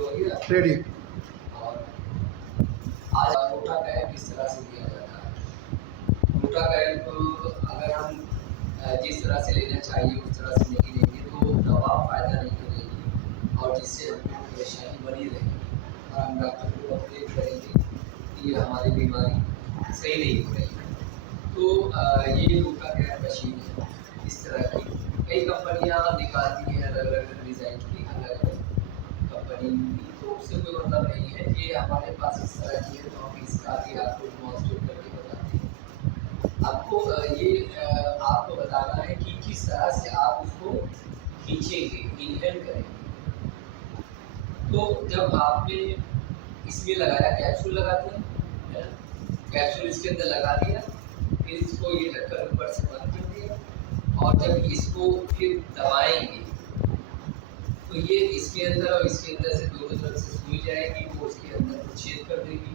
Ready. और आज मोटा कैप किस तरह से दिया जाता है। मोटा कैप अगर हम जिस तरह से लेना चाहिए उस तरह से नहीं लेंगे तो दवा फ़ायदा नहीं करेगी और जिससे हमको परेशानी बनी रहेगी और हम डॉक्टर को कंप्लेन करेंगे कि हमारी बीमारी सही नहीं हो रही है। तो ये मोटा कैप मशीन है इस तरह की कई कंपनियां निकालती हैं अलग अलग डिज़ाइन की अलग अलग कंपनी की, तो उससे कोई मतलब नहीं है। ये हमारे पास इस तरह की है तो हम इसका भी आपको डेमोंस्ट्रेट करके बताते हैं। आपको ये आपको बताना है कि किस तरह से आप उसको खींचेंगे, इनहेल करेंगे। तो जब आपने इसमें लगाया, कैप्सूल लगाते हैं, कैप्सूल इसके अंदर लगा दिया, फिर इसको ये ढक्कन ऊपर से बंद कर दिया और जब इसको फिर दबाएंगे तो ये इसके अंदर और इसके अंदर से दोनों तरफ से सुई जाएगी, वो उसके अंदर को छेद कर देगी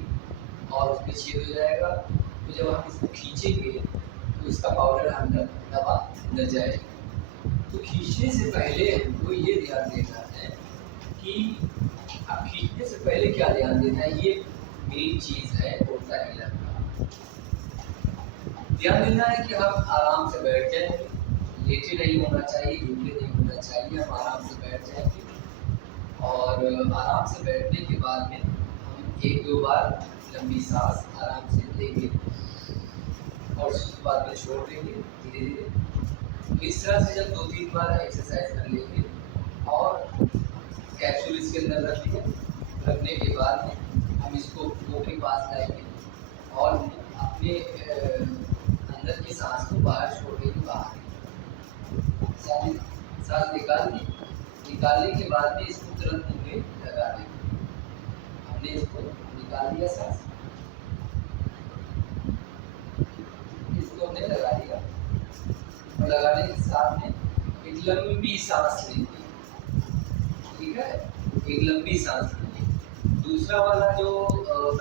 और उसमें छेद हो जाएगा। तो जब हम इसको खींचेंगे तो इसका पाउडर अंदर दवा अंदर जाएगी। तो खींचने से पहले हमको ये ध्यान देना है कि अब खींचने से पहले क्या ध्यान देना है, ये मेन चीज़ है होता है लड़का। ध्यान देना है कि हम आराम से बैठ जाएंगे, लेटे नहीं होना चाहिए, झूठे नहीं होना चाहिए, हम आराम से बैठ जाएंगे और आराम से बैठने के बाद में हम एक दो बार लंबी सांस आराम से लेंगे और उसके बाद में छोड़ देंगे धीरे धीरे। इस तरह से जब दो तीन बार एक्सरसाइज कर लेंगे और कैप्सूल इसके अंदर रख दिया, रखने के बाद में हम इसको मुँह के पास लाएंगे और अपने अंदर की सांस को बाहर छोड़ देंगे। बाहर सांस निकालने के बाद में इसको तुरंत मुँह में लगा देंगे। हमने इसको निकाल दिया, सांस इसको हमने लगा दिया और लगाने के साथ में एक लंबी सांस लेंगे, ठीक है, एक लंबी सांस लेंगे। दूसरा वाला जो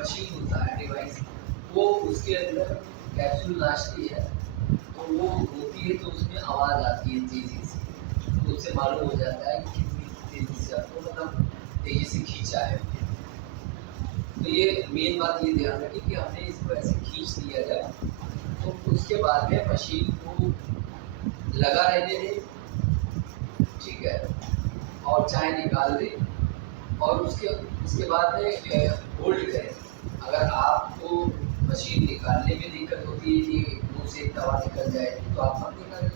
मशीन होता है डिवाइस, वो उसके अंदर कैप्सूल नाचती है तो वो होती है तो उसमें आवाज़ आती है तेज़ी से, तो उससे मालूम हो जाता है कि कितनी तेज़ी से आपको मतलब तेज़ी से खींचा है। तो ये मेन बात ये ध्यान रखें कि हमने इसको ऐसे खींच दिया जाए तो उसके बाद में मशीन को लगा रहने दें, ठीक है, और चाहे निकाल दें और उसके बाद में होल्ड करें। अगर आपको मशीन निकालने में दिक्कत होती है कि मुँह से दवा निकल जाएगी तो आप मत निकालिए,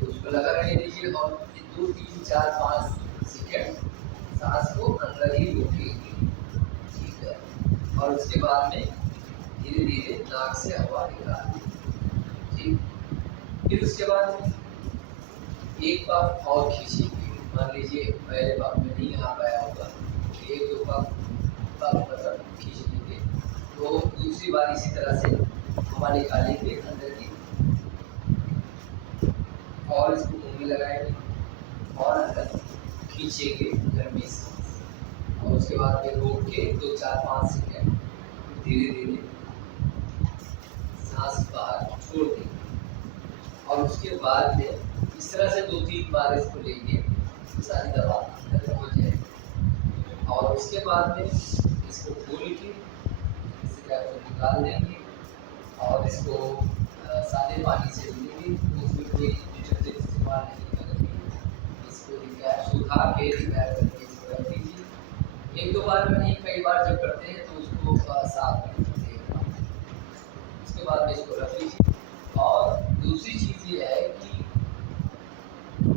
तो उसको लगा रहने दीजिए और 2 3 4 5 सेकेंड सांस को अंदर ही रोकेंगे, ठीक है, और उसके बाद में धीरे धीरे नाक से हवा निकाल दें, ठीक। फिर उसके बाद में एक बार और खींचेंगे। मान लीजिए पहले बार में नहीं आ पाया होगा, एक दो बार मतलब खींच लेंगे, तो दूसरी बार इसी तरह से हवा निकालेंगे अंदर की और इसको मुँह में लगाएंगे और अंदर खींचेंगे गर्मी सांस और उसके बाद में रोक के 2 4 5 सेकेंड धीरे धीरे सांस बाहर छोड़ देंगे और उसके बाद में इस तरह से 2 3 बार इसको लेंगे तो सारी दवा खत्म हो जाएगी और उसके बाद में इसको खोल के इस तरह को निकाल देंगे और इसको सादे पानी से धुलेंगे, उसमें कोई डिटर्जेंट इस्तेमाल नहीं करेंगे। इसको सुखा के रिपेयर करके इसको रख दीजिए। एक दो बार में नहीं, कई बार जब करते हैं तो उसको साफ कर देते हैं। उसके बाद में इसको रख लीजिए और दूसरी चीज़ ये है कि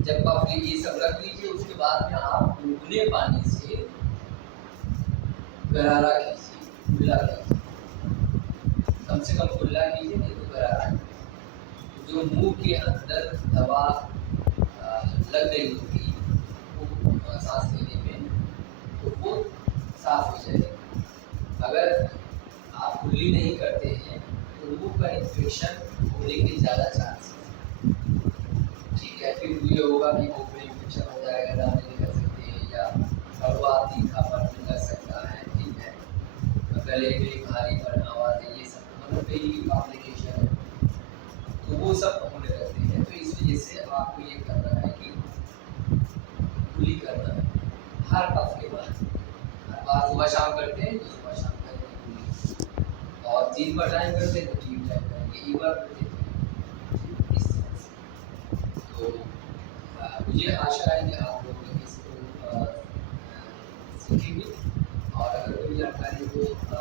जब आप ये सब रख लीजिए उसके बाद में आप उबले पानी से गरारा कीजिए, खुला कीजिए, कम से कम खुला कीजिए, नहीं तो गरारा कीजिए। जो मुंह के अंदर दवा लग गई होगी वो सांस लेने में तो वो साफ हो जाएगी। अगर आप खुली नहीं करते हैं तो मुंह का इन्फेक्शन होने के ज़्यादा चांस है, ठीक है। फिर ये होगा कि मुंह में इन्फेक्शन हो जाएगा, दाने निकल सकते हैं या कड़वा तीखापन लग सकता है, ठीक है, गले में भारीपन, आवाज़, ये सब मतलब कई कॉम्प्लिकेशन है तो वो सब होने लगते हैं। तो इस वजह से आपको ये करना है कि खुली करना है हर कफ के बाद, सुबह शाम करते हैं तो सुबह शाम करेंगे, और 3 बार टाइम करते हैं तो 3 टाइम करेंगे, एक बार करते हैं तो इस तरह से। तो मुझे आशा है कि आप लोग इसको सीखेंगे, और अगर कोई जानकारी हो तो